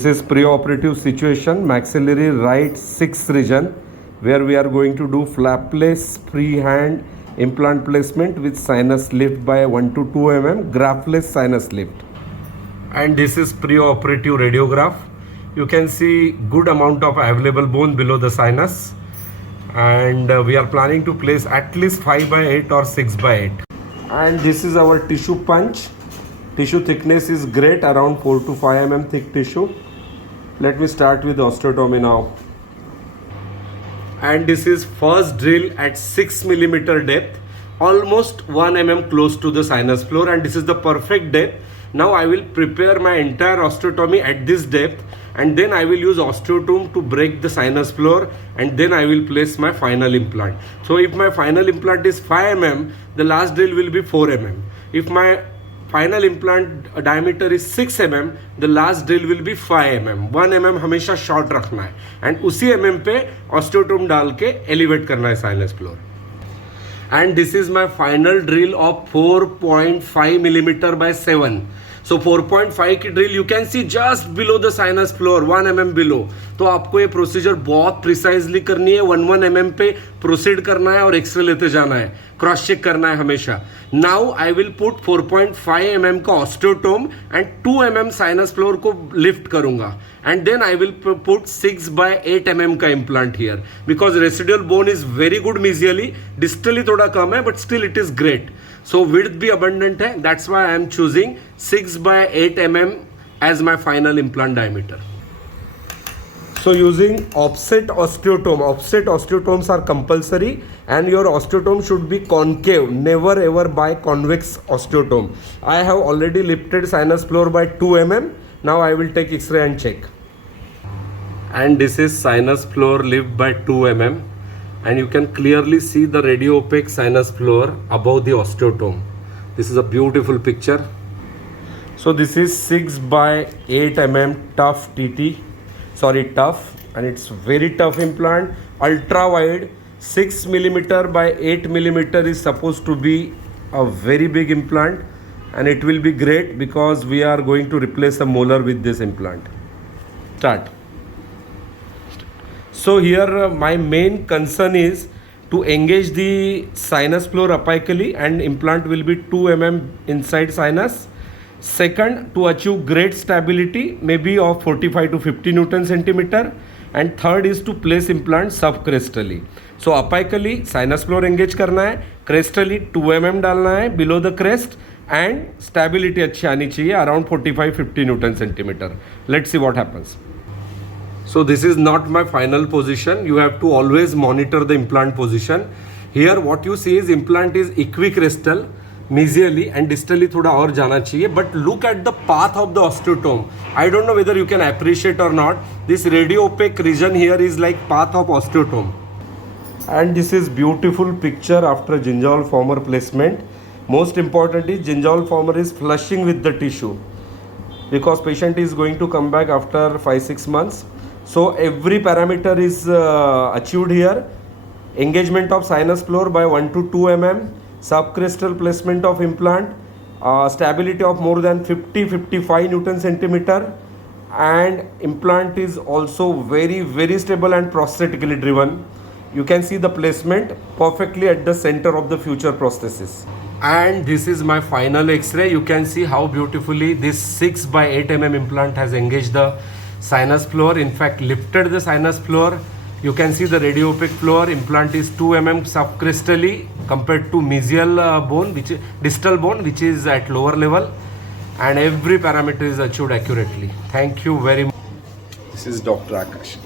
This is pre-operative situation, maxillary right 6th region, where we are going to do flapless freehand implant placement with sinus lift by 1 to 2 mm, graftless sinus lift. And this is pre-operative radiograph. You can see good amount of available bone below the sinus, and we are planning to place at least 5 by 8 or 6 by 8. And this is our tissue punch. Tissue thickness is great, around 4 to 5 mm thick tissue. Let me start with osteotomy now. And this is first drill at 6 mm depth, almost 1 mm close to the sinus floor, and this is the perfect depth. Now I will prepare my entire osteotomy at this depth, and then I will use osteotome to break the sinus floor, and then I will place my final implant. So if my final implant is 5 mm, the last drill will be 4 mm. If my final implant diameter is 6 mm, the last drill will be 5 mm. 1 mm हमेशा short रखना है, and उसी mm पे ऑस्टियोटोम डाल के elevate करना है sinus floor. And this is my final drill of 4.5 mm by 7. सो 4.5 की drill you can see just below the sinus floor, 1 mm below. तो आपको ये प्रोसीजर बहुत प्रिसाइजली करनी है, 1 mm पे प्रोसीड करना है और एक्सरे लेते जाना है, क्रॉस चेक करना है हमेशा. Now I will put 4.5 mm का osteotome and 2 mm sinus floor को लिफ्ट करूंगा, and then I will put 6 by 8 mm का implant here, because residual bone is very good mesially. Distally थोड़ा कम है, but still it is great. So width भी abundant है, that's why I am choosing 6 by 8 mm as my final implant diameter. So using offset osteotomes are compulsory, and your osteotome should be concave, never ever by convex osteotome. I have already lifted sinus floor by 2 mm. Now I will take X-ray and check. And this is sinus floor lift by 2 mm. And you can clearly see the radio-opaque sinus floor above the osteotome. This is a beautiful picture. So this is 6 by 8 mm tough tough, and it's very tough implant, ultra wide. 6 mm by 8 mm is supposed to be a very big implant, and it will be great because we are going to replace a molar with this implant. Start. So here my main concern is to engage the sinus floor apically, and implant will be 2 mm inside sinus. Second, to achieve great stability, maybe of 45 to 50 Newton centimeter. And third is to place implant subcrestally. So apically sinus floor engage करना है, crestally 2 mm डालना है below the crest, and stability अच्छी आनी चाहिए around 45-50 Newton centimeter. Let's see what happens. So this is not my final position. You have to always monitor the implant position. Here what you see is implant is equicrestal, mesially and distally थोड़ा और जाना चाहिए. But look at the path of the osteotome. I don't know whether you can appreciate or not. This radio-opaque region here is like path of osteotome. And this is beautiful picture after gingival former placement. Most important is gingival former is flushing with the tissue, because patient is going to come back after 5-6 months. So every parameter is achieved here. Engagement of sinus floor by 1 to 2 mm, subcrestal placement of implant, stability of more than 50-55 Newton centimeter, and implant is also very stable and prosthetically driven. You can see the placement perfectly at the center of the future prosthesis. And this is my final X-ray. You can see how beautifully this 6 by 8 mm implant has engaged the sinus floor, in fact lifted the sinus floor. You can see the radio-opaque floor. Implant is 2 mm subcrestally compared to mesial bone, which is distal bone, which is at lower level, and every parameter is achieved accurately. Thank you very much. This is Dr. Akash.